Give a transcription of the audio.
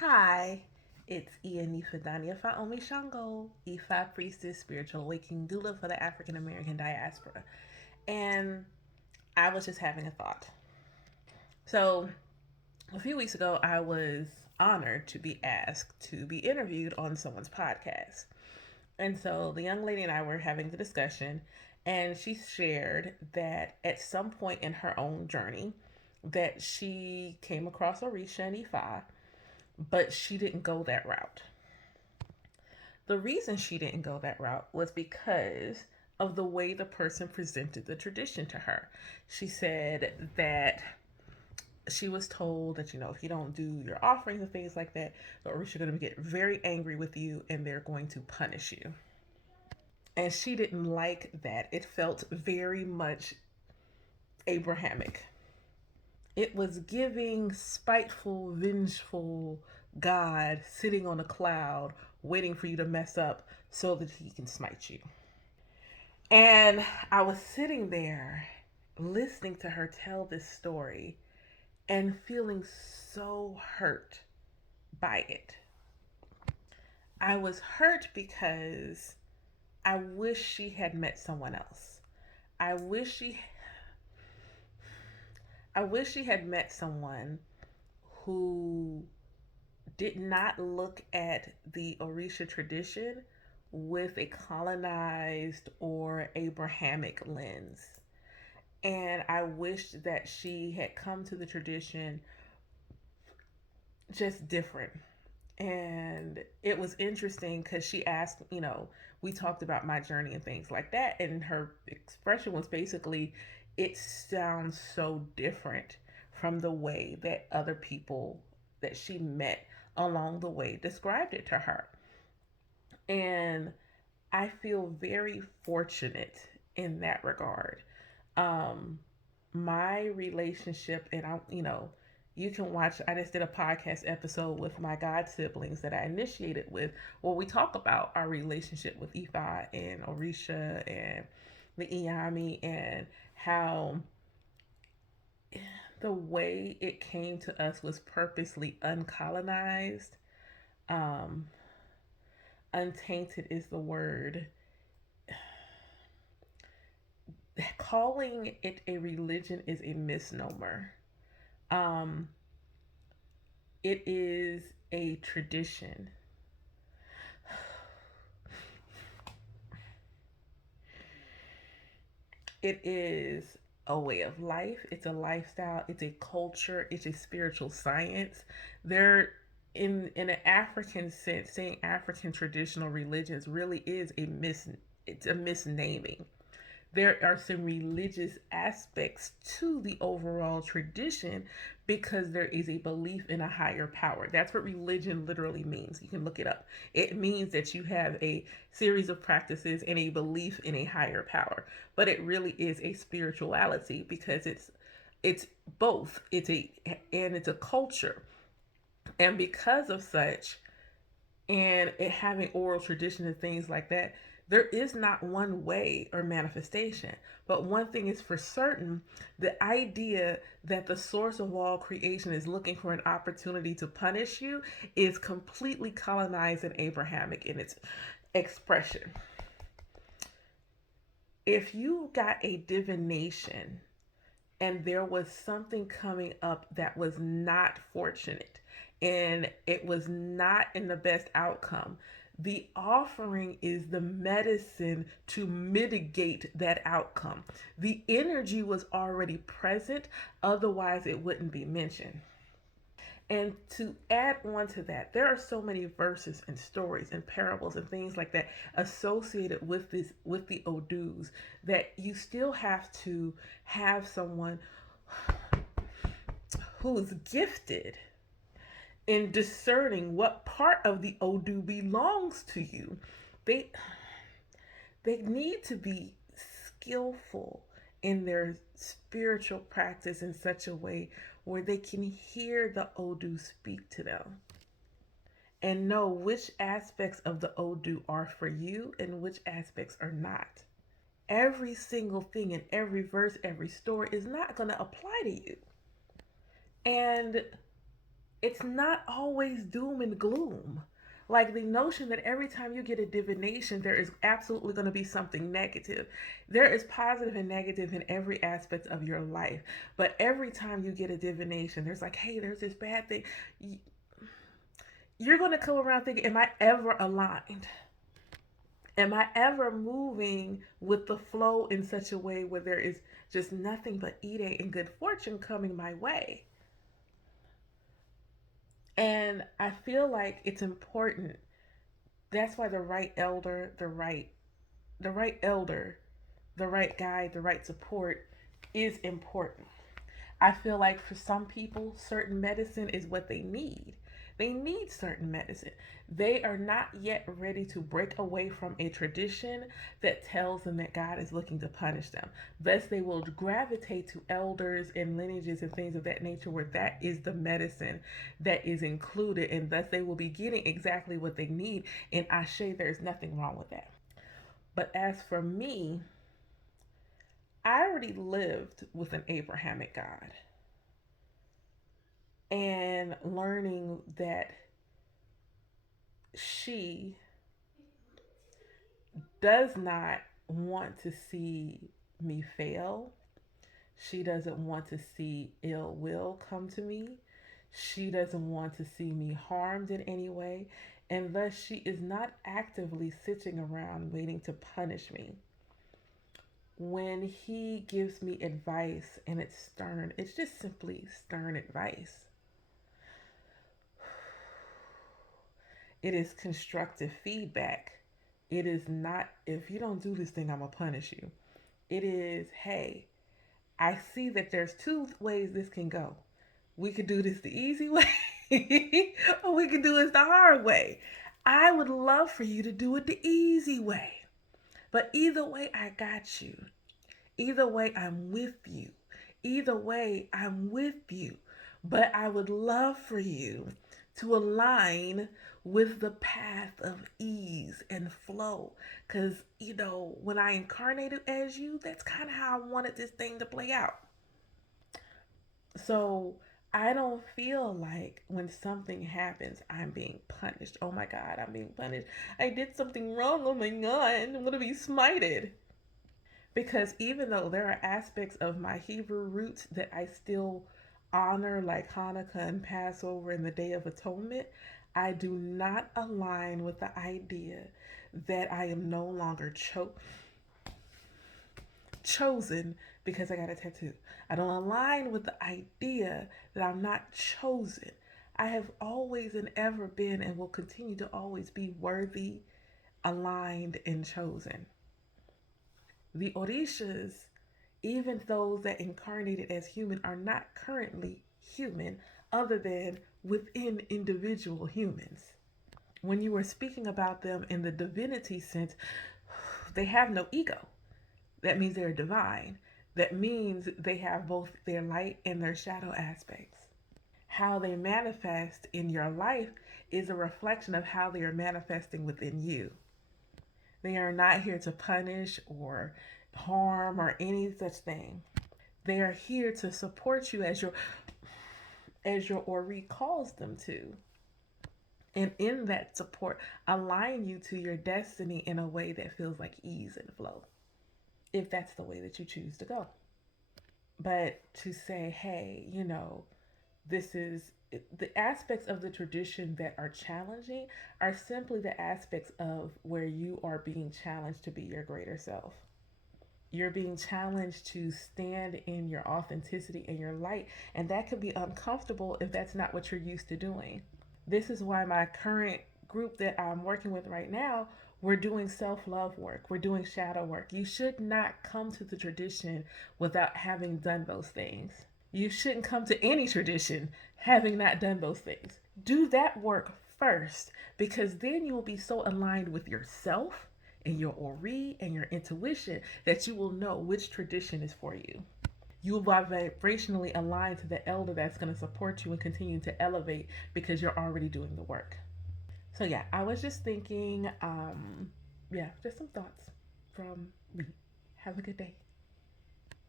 Hi, it's Ian Ifadania Faomi Shango, Ifa Priestess, Spiritual Awakening Doula for the African American Diaspora. And I was just having a thought. So, a few weeks ago, I was honored to be asked to be interviewed on someone's podcast. And so the young lady and I were having the discussion, and she shared that at some point in her own journey, that she came across Orisha and Ifa, but she didn't go that route. The reason she didn't go that route was because of the way the person presented the tradition to her. She said that she was told that, if you don't do your offerings and things like that, the Orisha are going to get very angry with you and they're going to punish you. And she didn't like that. It felt very much Abrahamic. It was giving spiteful, vengeful God sitting on a cloud waiting for you to mess up so that he can smite you. And I was sitting there listening to her tell this story and feeling so hurt by it. I was hurt because I wish she had met someone else. I wish she I wish she had met someone who did not look at the Orisha tradition with a colonized or Abrahamic lens. And I wish that she had come to the tradition just different. And it was interesting because she asked, we talked about my journey and things like that. And her expression was basically, it sounds so different from the way that other people that she met along the way described it to her. And I feel very fortunate in that regard. Um, my relationship, and you can watch, I just did a podcast episode with my god siblings that I initiated with, where we talk about our relationship with Ifa and Orisha and the Iyami, and how the way it came to us was purposely uncolonized. Um, Untainted is the word. Calling it a religion is a misnomer. Um, it is a tradition. It is a way of life, it's a lifestyle, it's a culture, it's a spiritual science. There, in an African sense, saying African traditional religions really is it's a misnaming. There are some religious aspects to the overall tradition because there is a belief in a higher power. That's what religion literally means. You can look it up. It means that you have a series of practices and a belief in a higher power. But it really is a spirituality because it's both. It's a culture. And because of such, and it having oral tradition and things like that, there is not one way or manifestation. But one thing is for certain, the idea that the source of all creation is looking for an opportunity to punish you is completely colonized and Abrahamic in its expression. If you got a divination and there was something coming up that was not fortunate and it was not in the best outcome, the offering is the medicine to mitigate that outcome. The energy was already present, otherwise, it wouldn't be mentioned. And to add on to that, there are so many verses and stories and parables and things like that associated with the Odus that you still have to have someone who is gifted in discerning what part of the Odu belongs to you. They they need to be skillful in their spiritual practice in such a way where they can hear the Odu speak to them and know which aspects of the Odu are for you and which aspects are not. Every single thing in every verse, every story is not going to apply to you. And it's not always doom and gloom. Like the notion that every time you get a divination, there is absolutely going to be something negative. There is positive and negative in every aspect of your life. But every time you get a divination, there's like, hey, there's this bad thing. You're going to come around thinking, am I ever aligned? Am I ever moving with the flow in such a way where there is just nothing but Ide and good fortune coming my way? And I feel like it's important. That's why the right elder, the right elder, the right guide, the right support is important. I feel like for some people, certain medicine is what they need. They need certain medicine. They are not yet ready to break away from a tradition that tells them that God is looking to punish them. Thus, they will gravitate to elders and lineages and things of that nature where that is the medicine that is included, and thus they will be getting exactly what they need. And Ashe, there's nothing wrong with that. But as for me, I already lived with an Abrahamic God and learning that she does not want to see me fail. She doesn't want to see ill will come to me. She doesn't want to see me harmed in any way. And thus, she is not actively sitting around waiting to punish me. When he gives me advice and it's stern, it's just simply stern advice. It is constructive feedback. It is not, if you don't do this thing, I'm going to punish you. It is, hey, I see that there's two ways this can go. We could do this the easy way, or we could do this the hard way. I would love for you to do it the easy way. But either way, I got you. Either way, I'm with you. Either way, I'm with you. But I would love for you to align with the path of ease and flow. Because, when I incarnated as you, that's kind of how I wanted this thing to play out. So I don't feel like when something happens, I'm being punished. Oh my God, I'm being punished. I did something wrong. Oh my God, I'm going to be smited. Because even though there are aspects of my Hebrew roots that I still honor, like Hanukkah and Passover and the Day of Atonement, I do not align with the idea that I am no longer chosen because I got a tattoo. I don't align with the idea that I'm not chosen. I have always and ever been and will continue to always be worthy, aligned, and chosen. The Orishas, even those that incarnated as human, are not currently human other than within individual humans. When you were speaking about them in the divinity sense, they have no ego. That means they're divine. That means they have both their light and their shadow aspects. How they manifest in your life is a reflection of how they are manifesting within you. They are not here to punish or harm or any such thing. They are here to support you as your Ori calls them to. And in that support, align you to your destiny in a way that feels like ease and flow, if that's the way that you choose to go. But to say, hey, this is the aspects of the tradition that are challenging are simply the aspects of where you are being challenged to be your greater self. You're being challenged to stand in your authenticity and your light, and that could be uncomfortable if that's not what you're used to doing. This is why my current group that I'm working with right now, we're doing self-love work, we're doing shadow work. You should not come to the tradition without having done those things. You shouldn't come to any tradition having not done those things. Do that work first, because then you will be so aligned with yourself and your Ori and your intuition that you will know which tradition is for you. You will be vibrationally aligned to the elder that's going to support you and continue to elevate because you're already doing the work. So, yeah, I was just thinking, yeah, just some thoughts from me. Have a good day.